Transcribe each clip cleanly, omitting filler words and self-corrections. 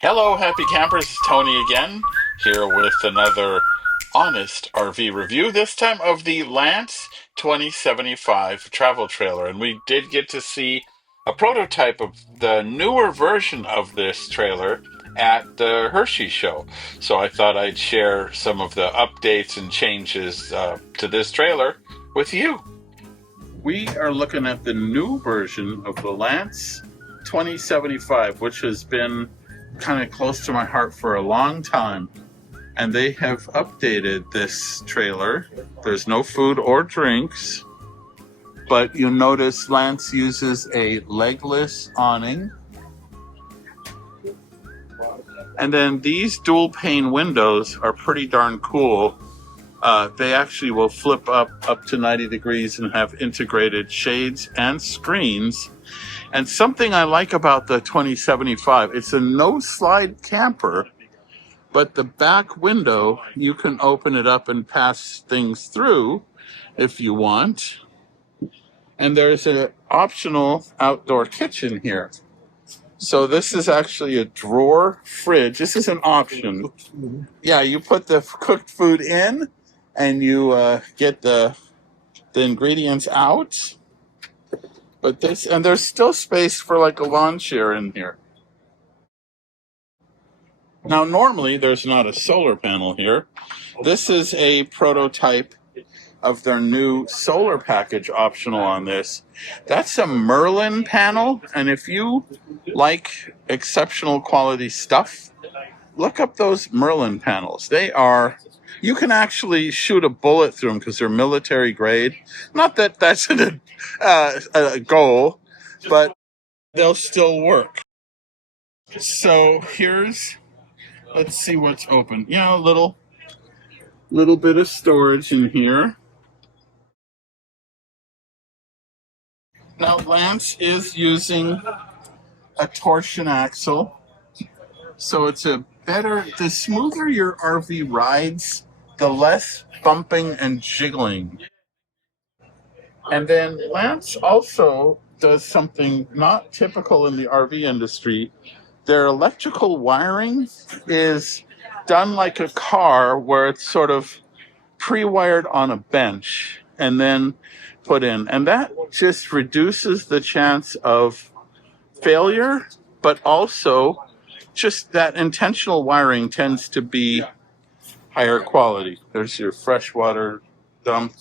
Hello, happy campers. It's Tony again, here with another honest RV review, this time of the Lance 2075 travel trailer. And we did get to see a prototype of the newer version of this trailer at the Hershey show. So I thought I'd share some of the updates and changes to this trailer with you. We are looking at the new version of the Lance 2075, which has been kind of close to my heart for a long time. And they have updated this trailer. There's no food or drinks, but you'll notice Lance uses a legless awning. And then these dual pane windows are pretty darn cool. They actually will flip up to 90 degrees and have integrated shades and screens. And something I like about the 2075, it's a no-slide camper, but the back window, you can open it up and pass things through if you want. And there's an optional outdoor kitchen here. So this is actually a drawer fridge. This is an option. Yeah, you put the cooked food in and you get the ingredients out. But there's still space for like a lawn chair in here. Now, normally there's not a solar panel here. This is a prototype of their new solar package optional on this. That's a Merlin panel, and if you like exceptional quality stuff, look up those Merlin panels. You can actually shoot a bullet through them because they're military grade. Not that that's a goal, but they'll still work. So let's see what's open. A little bit of storage in here. Now Lance is using a torsion axle, so the smoother your RV rides, the less bumping and jiggling. And then Lance also does something not typical in the RV industry. Their electrical wiring is done like a car, where it's sort of pre-wired on a bench and then put in. And that just reduces the chance of failure, but also just that intentional wiring tends to be higher quality. There's your freshwater dump,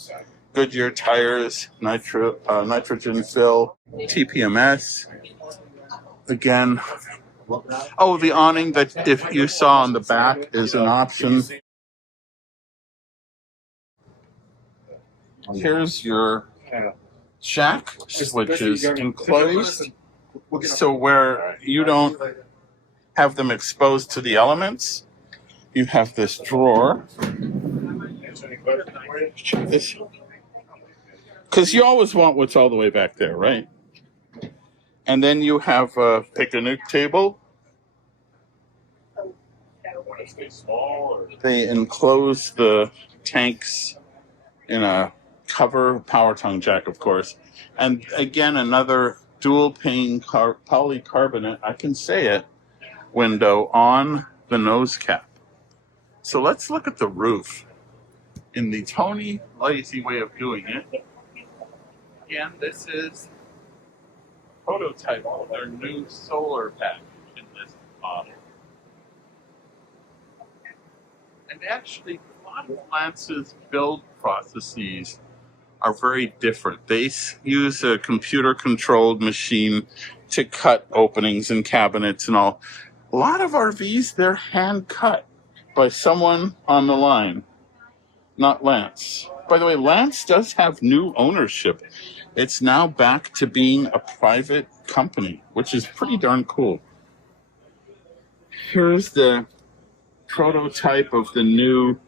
Goodyear tires, nitrogen fill, TPMS. Again, the awning that if you saw on the back is an option. Here's your shack, which is enclosed, so where you don't have them exposed to the elements. You have this drawer. Because you always want what's all the way back there, right? And then you have a picnic table. They enclose the tanks in a cover, power tongue jack, of course. And again, another dual pane polycarbonate, I can say it, window on the nose cap. So let's look at the roof in the Tony lazy way of doing it. Again, this is a prototype of their new solar package in this model. And actually, a lot of Lance's build processes are very different. They use a computer-controlled machine to cut openings and cabinets and all. A lot of RVs, they're hand-cut by someone on the line, not Lance. By the way, Lance does have new ownership. It's now back to being a private company, which is pretty darn cool. Here's the prototype of the new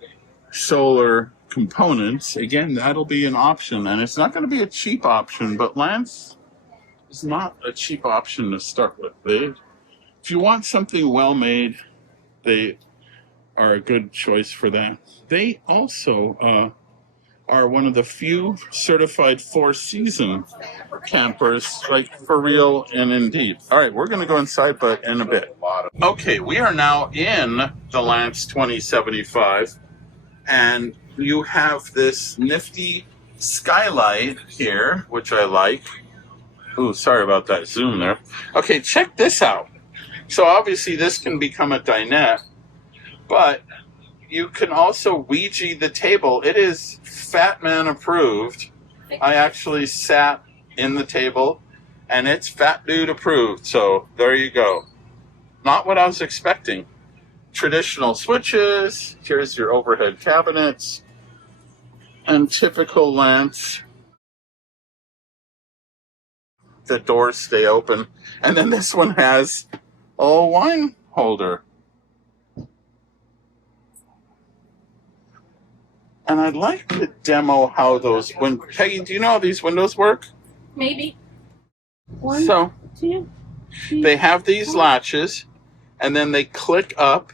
solar components. Again, that'll be an option, and it's not going to be a cheap option, but Lance is not a cheap option to start with. If you want something well made, they are a good choice for that. They also are one of the few certified four-season campers, like for real and indeed. All right, we're going to go inside, but in a bit. Okay, we are now in the Lance 2075, and you have this nifty skylight here, which I like. Ooh, sorry about that zoom there. Okay, check this out. So obviously this can become a dinette, but you can also Ouija the table. It is Fat Man approved. I actually sat in the table, and it's Fat Dude approved. So there you go. Not what I was expecting. Traditional switches. Here's your overhead cabinets. And typical Lance. The doors stay open. And then this one has a wine holder. And I'd like to demo how those windows... Peggy, do you know how these windows work? Maybe. One, so, two, three, they have these latches, and then they click up.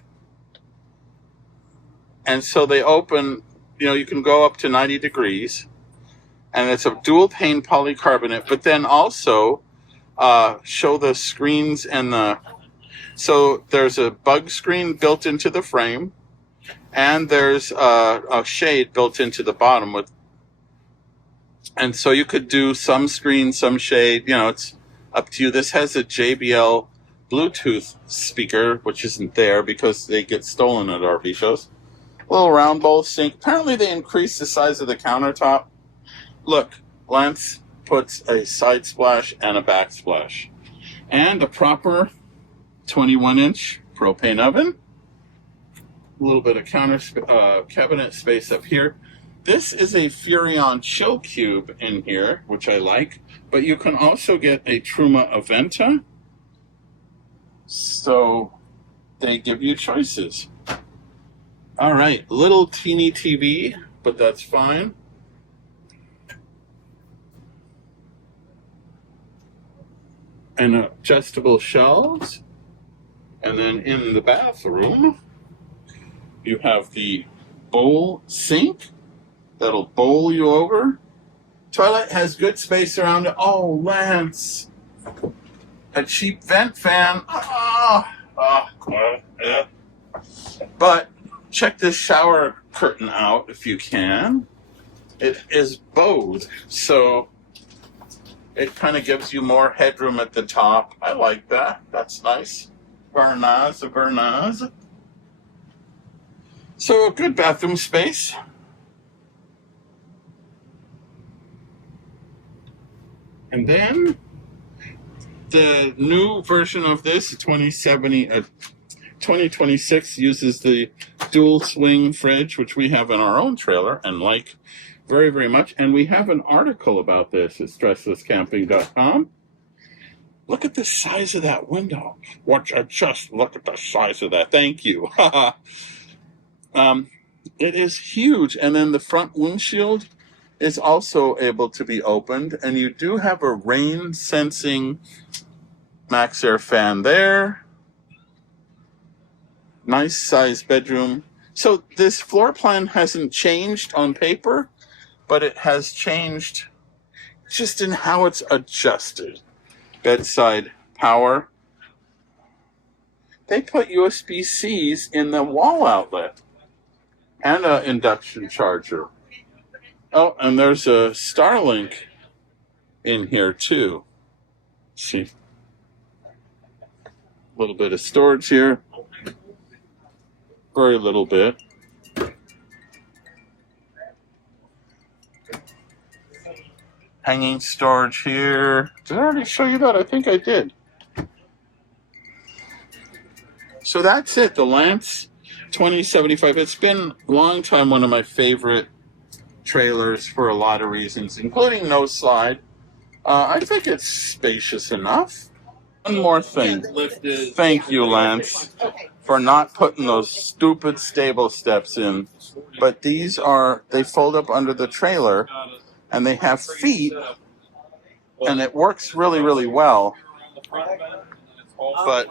And so they open, you can go up to 90 degrees. And it's a dual pane polycarbonate, but then also show the screens and the... So there's a bug screen built into the frame. And there's a shade built into the bottom and so you could do some screen, some shade, it's up to you. This has a JBL Bluetooth speaker, which isn't there because they get stolen at RV shows. A little round bowl sink. Apparently they increased the size of the countertop. Look, Lance puts a side splash and a backsplash. And a proper 21-inch propane oven. A little bit of cabinet space up here. This is a Furrion chill cube in here, which I like, but you can also get a Truma Aventa. So they give you choices. All right, little teeny TV, but that's fine. And adjustable shelves. And then in the bathroom, you have the bowl sink that'll bowl you over. Toilet has good space around it. Oh, Lance. A cheap vent fan. But check this shower curtain out if you can. It is bowed, so it kind of gives you more headroom at the top. I like that. That's nice. Vernaz. So a good bathroom space. And then the new version of this, 2026, uses the dual swing fridge, which we have in our own trailer and like very, very much. And we have an article about this at stresslesscamping.com. Look at the size of that window. Just look at the size of that. Thank you. It is huge. And then the front windshield is also able to be opened. And you do have a rain sensing MaxxAir fan there. Nice size bedroom. So this floor plan hasn't changed on paper, but it has changed just in how it's adjusted. Bedside power. They put USB-Cs in the wall outlet. And an induction charger. Oh, and there's a Starlink in here too. See, a little bit of storage here. Very little bit. Hanging storage here. Did I already show you that? I think I did. So that's it. The Lance 2075. It's been a long time one of my favorite trailers for a lot of reasons, including no slide. I think it's spacious enough. One more thing. Thank you, Lance, for not putting those stupid stable steps in. But they fold up under the trailer, and they have feet, and it works really, really well. But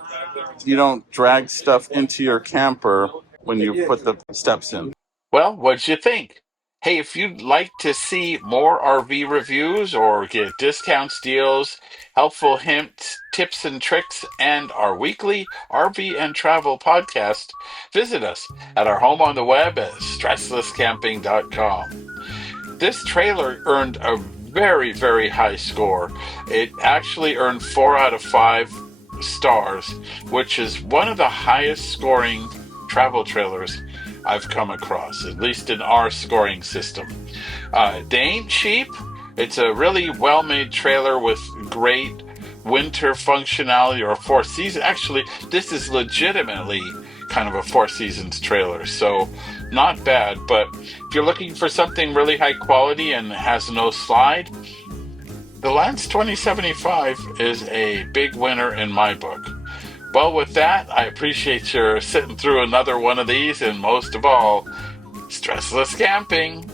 you don't drag stuff into your camper when you put the steps in. Well, what'd you think? Hey, if you'd like to see more RV reviews or get discounts, deals, helpful hints, tips, and tricks, and our weekly RV and travel podcast, visit us at our home on the web at stresslesscamping.com. This trailer earned a very, very high score. It actually earned 4 out of 5 stars, which is one of the highest scoring travel trailers I've come across, at least in our scoring system. They ain't cheap. It's a really well-made trailer with great winter functionality or four seasons. Actually, this is legitimately kind of a Four Seasons trailer, so not bad. But if you're looking for something really high quality and has no slide, the Lance 2075 is a big winner in my book. Well, with that, I appreciate your sitting through another one of these, and most of all, stressless camping.